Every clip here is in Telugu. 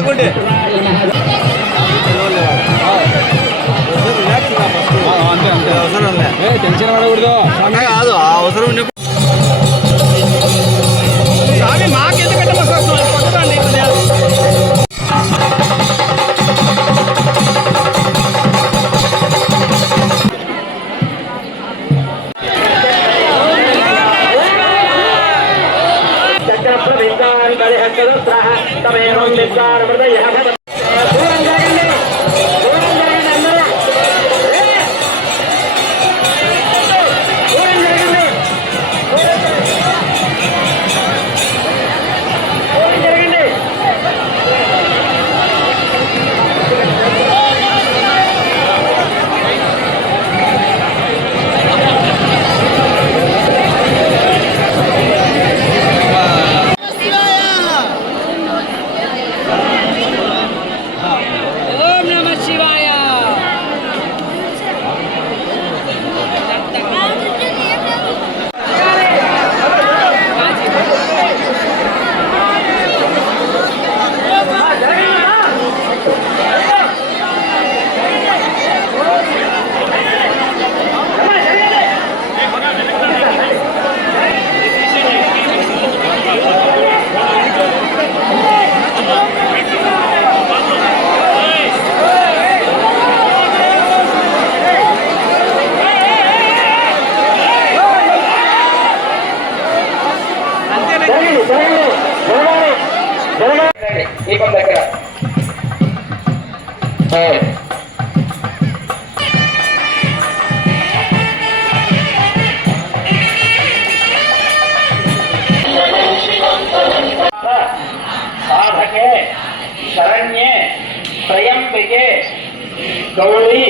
అనుకుంటే అంతే అంతే. అవసరం లే ఏ టెన్షన్ పడకూడదు. కాదు అవసరం हृदय तमेव हृदय దీపం దగ్గర. సాధకే శరణ్యే త్రయంబికే గౌరీ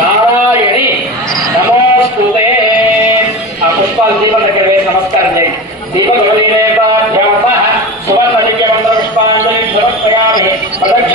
నారాయణి నమోస్తుతే. ఆ పుష్పాలు దీపం దగ్గర వేసి నమస్కారం చేయండి దీప గౌరీదేవాభ్యమ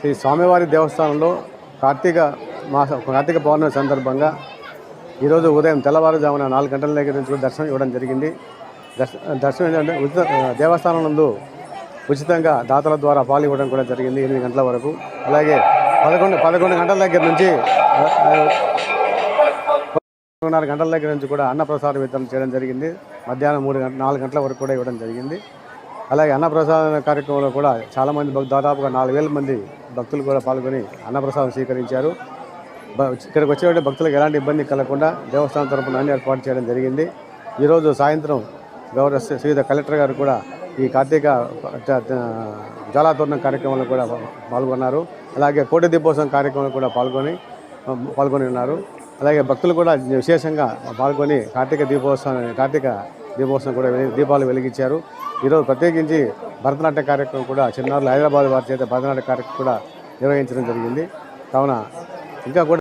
శ్రీ స్వామివారి దేవస్థానంలో కార్తీక మాస కార్తీక పౌర్ణమి సందర్భంగా ఈరోజు ఉదయం తెల్లవారుజామున నాలుగు గంటల దగ్గర నుంచి కూడా దర్శనం ఇవ్వడం జరిగింది. దర్శనం ఏంటంటే ఉచిత దేవస్థానం నందు ఉచితంగా దాతల ద్వారా పాలు ఇవ్వడం కూడా జరిగింది ఎనిమిది గంటల వరకు. అలాగే పదకొండు పదకొండు గంటల దగ్గర నుంచి పదకొండున్నర గంటల దగ్గర నుంచి కూడా అన్నప్రసాదం వితరణ చేయడం జరిగింది. మధ్యాహ్నం మూడు గంటల నాలుగు గంటల వరకు కూడా ఇవ్వడం జరిగింది. అలాగే అన్నప్రసాదం కార్యక్రమంలో కూడా చాలామంది భక్తులు దాదాపుగా నాలుగు వేల మంది భక్తులు కూడా పాల్గొని అన్నప్రసాదం స్వీకరించారు. బ- ఇక్కడికి వచ్చేటువంటి భక్తులకు ఎలాంటి ఇబ్బంది కలగకుండా దేవస్థానం తరపున అన్ని ఏర్పాటు చేయడం జరిగింది. ఈరోజు సాయంత్రం గౌరవ శ్రీధ కలెక్టర్ గారు కూడా ఈ కార్తీక త- కార్యక్రమంలో కూడా పాల్గొన్నారు. అలాగే కోటి దీపోత్సవం కార్యక్రమంలో కూడా పాల్గొని పాల్గొని ఉన్నారు. అలాగే భక్తులు కూడా విశేషంగా పాల్గొని కార్తీక దీపోత్సవం కార్తీక దీపోత్సవం కూడా దీపాలు వెలిగించారు. ఈరోజు ప్రత్యేకించి భరతనాట్య కార్యక్రమం కూడా చిన్నారులు హైదరాబాద్ వారి చేత భరతనాట్య కార్యక్రమం కూడా నిర్వహించడం జరిగింది. కావున ఇంకా కూడా